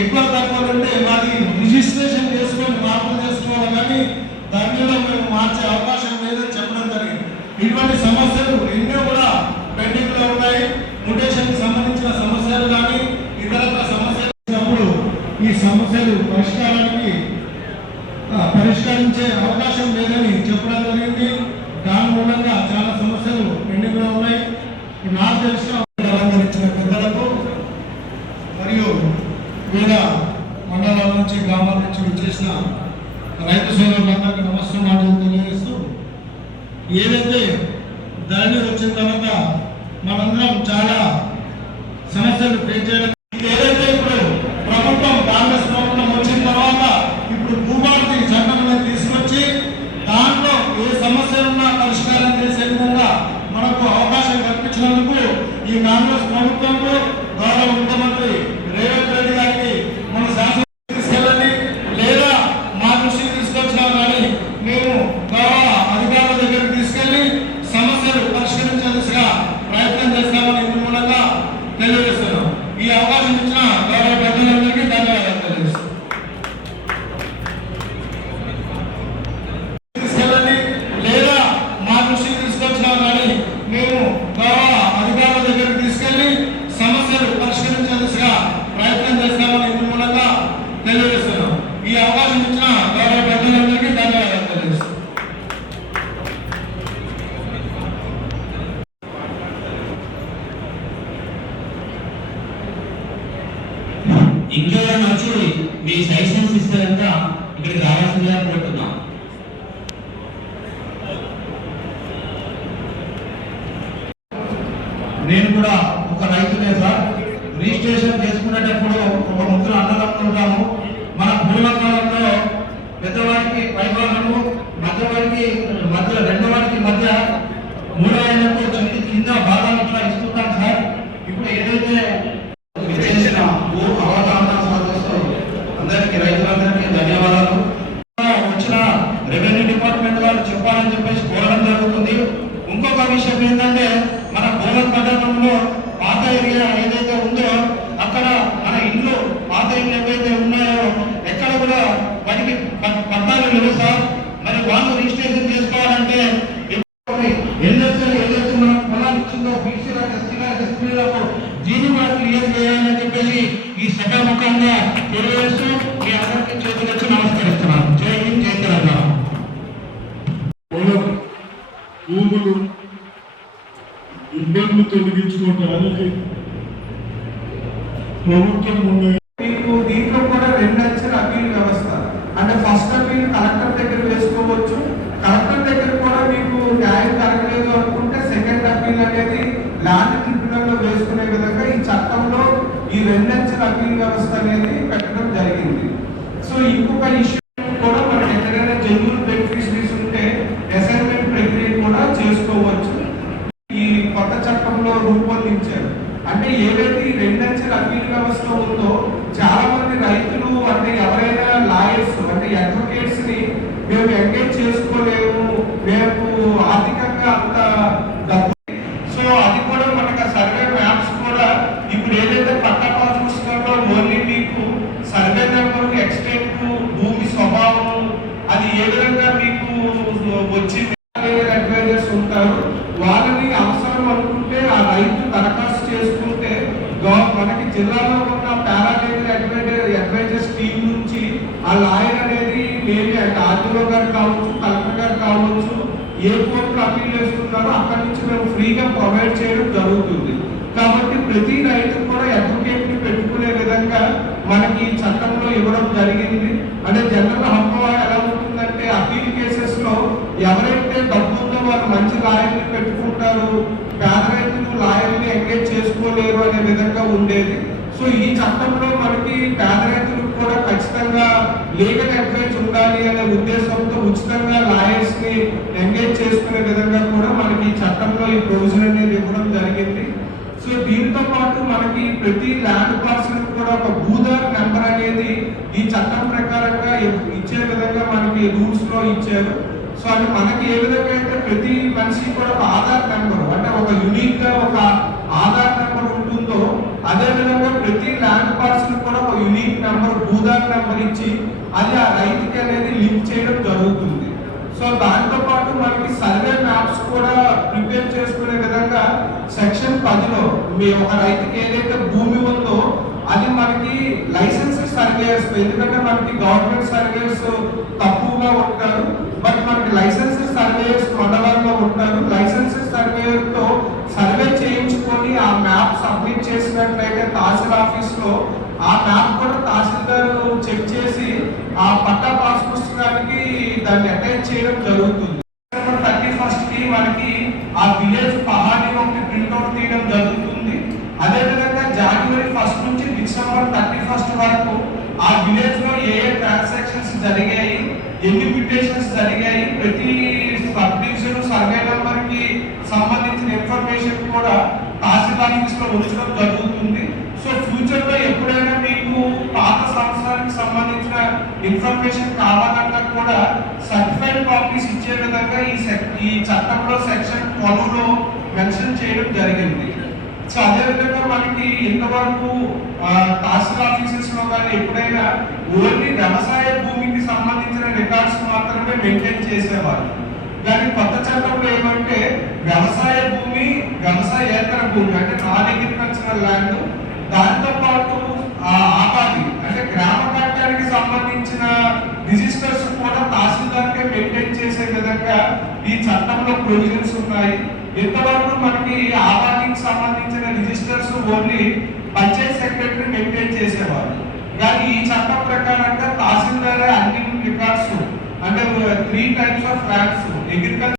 ఎక్కువ తక్కువ ఉంటే మాది రిజిస్ట్రేషన్ చేసుకొని మార్పు చేసుకోవాలి కానీ దానిలో మీద మేము మార్చే అవకాశం లేదని చెప్పడం జరిగింది. ఇటువంటి సమస్యలు ఎన్నో కూడా పెండింగ్లో ఉన్నాయి. మ్యుటేషన్కి సంబంధించిన సమస్యలు కానీ ఇతర సమస్యలు ఈ సమస్యలు పరిష్కారానికి పరిష్కరించే అవకాశం లేదని చెప్పడం జరిగింది. దాని మూలంగా చాలా సమస్యలు పెండింగ్లో ఉన్నాయి. నాకు తెలిసిన అలంకరించిన పెద్దలకు వివిధ మండలాల నుంచి గ్రామాల నుంచి వచ్చేసిన రైతు సోదరులందరికీ నమస్కారాలు తెలియజేస్తూ ఏదైతే ధరణి వచ్చిన తర్వాత మనందరం చాలా సమస్యలు ఫేస్ చేయడం ఏదైతే ఇప్పుడు ప్రభుత్వం కాంగ్రెస్ ప్రభుత్వం వచ్చిన తర్వాత ఇప్పుడు భూభారతి చట్టం తీసుకొచ్చి దాంట్లో ఏ సమస్యలున్నా పరిష్కారం చేసే విధంగా మనకు అవకాశం కల్పించినందుకు ఈ కాంగ్రెస్ ప్రభుత్వంలో గౌరవ ముఖ్యమంత్రి రేవంత్ లైసెన్స్ సజెషన్స్ ఇస్తే కనుక ఇక్కడికి రావాల్సిందిగా కోరుతున్నాం. నేను కూడా ఒక రైతునే సార్. రిజిస్ట్రేషన్ చేసుకునేటప్పుడు ఒక ముగ్గురు అన్నదమ్ములు ఉంటాము. మన పూర్వకాలంలో పెద్దవాళ్ళు వాళ్ళు రిజిస్ట్రేషన్ చేసుకోవాలంటే ఎన్ఎస్ఎల్ ఏదైతే మన పొలాలు ఇచ్చిందో బీసీలకు ఎస్టీలకు ఎస్పీలకు దీన్ని కూడా క్లియర్ చేయాలని చెప్పేసి ఈ సభాముఖంగా తెలియజేస్తూ మీ అందరికీ చేతులెత్తి నమస్కరిస్తున్నాను. జై హింద్ జై తెలంగాణ. పొలం భూములు ఇబ్బందులు తొలగించుకోవడానికి ప్రభుత్వం ఉన్న మీకు దీంట్లో కూడా రెండు అంచెల అప్పీల్ వ్యవస్థ. అంటే ఫస్ట్ మీరు కలెక్టర్ దగ్గర వేసుకోవచ్చు. కలెక్టర్ దగ్గర కూడా మీకు న్యాయం జరగలేదు అనుకుంటే సెకండ్ అప్పీల్ అనేది ల్యాండ్ ట్రిబ్యునల్లో వేసుకునే విధంగా ఈ చట్టంలో ఈ రెండు అంచెల అప్పీల్ వ్యవస్థ అనేది పెట్టడం జరిగింది. సో ఇంకొక ఇష్యూ కూడా మనకి ఎక్కడైనా జంతువులు బెనిఫిషరీస్ ఉంటే అసైన్మెంట్ ప్రక్రియ కూడా చేసుకోవచ్చు. ఈ కొత్త చట్టంలో రూపొందించారు. అంటే ఏదైతే ఈ రెండంచెల అప్పీల్ వ్యవస్థ ఉందో చాలా మంది రైతులు అంటే ఎవరైనా లాయర్స్ అంటే అడ్వకేట్స్ని మేము ఎంగేజ్ చేసుకోలేము మేము ఆర్థికంగా అంత డబ్బు సో అది కూడా మనకు సర్వే మ్యాప్స్ కూడా ఇప్పుడు ఏదైతే పట్ట పాస్ ఓన్లీ మీకు సర్వే నెంబర్ ఎక్స్టెంట్ భూమి స్వభావం అది ఏ విధంగా మీకు వచ్చింది అడ్వైజర్స్ ఉంటారు. వాళ్ళని అవసరం అనుకుంటే ఆ రైతు దరఖాస్తు చేసుకుంటే మనకి జిల్లాలో ఉన్న పారాలీగల్ అడ్వైజర్ అడ్వైజర్స్ టీం నుంచి ఆ లాయర్ అనేది నేను ఆర్టీఓ గారు కావచ్చు కలెక్టర్ గారు కావచ్చు ఏ కోర్టులు అప్పీల్ చేస్తున్నారో అక్కడి నుంచి మేము ఫ్రీగా ప్రొవైడ్ చేయడం జరుగుతుంది. కాబట్టి ప్రతి రైతు కూడా అడ్వకేట్ పెట్టుకునే విధంగా మనకి చట్టంలో ఇవ్వడం జరిగింది. అంటే జనరల్ హక్కు ఎలా ఉంటుందంటే అప్పీల్ కేసెస్లో ఎవరైతే డబ్బు ఉందో వాళ్ళు మంచి లాయర్ని పెట్టుకుంటారు పేద రైతులు లాయర్ని చేసుకోలేరు అనే విధంగా ఉండేది. సో ఈ చట్టంలో మనకి పేద రైతులకు కూడా ఖచ్చితంగా లీగల్ అడ్వైస్ ఉండాలి అనే ఉద్దేశంతో ఉచితంగా లాయర్స్ని ఎంగేజ్ చేసుకునే విధంగా కూడా మనకి ఈ చట్టంలో ఈ ప్రొవిజన్ అనేది ఇవ్వడం జరిగింది. సో దీంతో పాటు మనకి ప్రతి ల్యాండ్ పార్సల్ కూడా ఒక భూదార్ నెంబర్ అనేది ఈ చట్టం ప్రకారంగా ఇచ్చే విధంగా మనకి రూల్స్లో ఇచ్చారు. సో అంటే మనకి ఏ విధంగా అయితే ప్రతి మనిషికి కూడా ఒక ఆధార్ నెంబర్. అంటే ఒక యునిక్గా ఒక ఆధార్ నెంబర్ ఉంటుందో అదే విధంగా ప్రతి ల్యాండ్ పార్సల్ కూడా ఒక యూనిక్ నెంబర్ భూదార్ నెంబర్ ఇచ్చి అది ఆ రైతుకి అనేది లింక్ చేయడం జరుగుతుంది. సో దాంతో పాటు మనకి సర్వే మ్యాప్స్ కూడా ప్రిపేర్ చేసుకునే విధంగా సెక్షన్ పదిలో మీ ఒక రైతుకి ఏదైతే భూమి ఉందో అది మనకి లైసెన్స్ సర్వేయర్స్ ఎందుకంటే మనకి గవర్నమెంట్ సర్వేయర్స్ తక్కువగా ఉంటారు బట్ మనకి లైసెన్స్ సర్వేయర్స్ మండలాల్లో ఉంటారు. లైసెన్సెస్ సర్వేయర్తో సర్వే చేయించుకొని ఆ మ్యాప్ సబ్మిట్ చేసినట్లయితే తహసీల్ ఆఫీస్లో ఆ మ్యాప్ కూడా తహసీల్దార్ చెక్ చేసి ఆ పట్టా పాస్ పుస్తకానికి దాన్ని అటాచ్ చేయడం జరుగుతుంది. థర్టీ ఫస్ట్కి మనకి ఆ విలేజ్ పహాడీ ఒకటి ప్రింట్అవుట్ తీయడం జరుగుతుంది. అదే విధంగా జనవరి ఫస్ట్ నుంచి డిసెంబర్ థర్టీ ఫస్ట్ వరకు ఆ విలేజ్లో ఏ ఏ ట్రాన్సాక్షన్స్ జరిగాయి ఎన్ని పిటిషన్స్ జరిగాయి ప్రతి సబ్ డివిజన్ సర్వే నెంబర్కి సంబంధించిన ఇన్ఫర్మేషన్ కూడా తహసీల్ ఆఫీస్లో ఉంచడం జరుగుతుంది. సో ఫ్యూచర్లో ఎప్పుడైనా మీకు పాత సంవత్సరానికి సంబంధించిన ఇన్ఫర్మేషన్ కావాలన్నా కూడా సర్టిఫైడ్ కాపీస్ ఇచ్చే విధంగా ఈ ఈ చట్టంలో సెక్షన్ ట్వెల్వ్లో మెన్షన్ చేయడం జరిగింది. సో అదే విధంగా మనకి ఇంతవరకు తహసీల్ ఆఫీసెస్లో కానీ ఎప్పుడైనా ఓన్లీ వ్యవసాయ భూమికి సంబంధించిన రికార్డ్స్ మాత్రమే మెయింటైన్ చేసేవారు. కానీ కొత్త చట్టంలో ఏమంటే వ్యవసాయ భూమి వ్యవసాయేతర భూమి అంటే నాన్ అగ్రికల్చరల్ ల్యాండ్ దాంతో పాటు ఆ అంటే గ్రామ కట్టానికి సంబంధించిన రిజిస్టర్స్ కూడా తహసీల్దార్కే మెయింటైన్ చేసే విధంగా ఈ చట్టంలో ప్రొవిజన్స్ ఉన్నాయి. ఇంతవరకు మనకి ఆబాదికి సంబంధించిన registers only panchayat secretary maintain చేసేవారు కానీ ఈ చట్టం ప్రకారంగా తహసీల్దార్ అన్ని రికార్డ్స్ అంటే three types of lands agriculture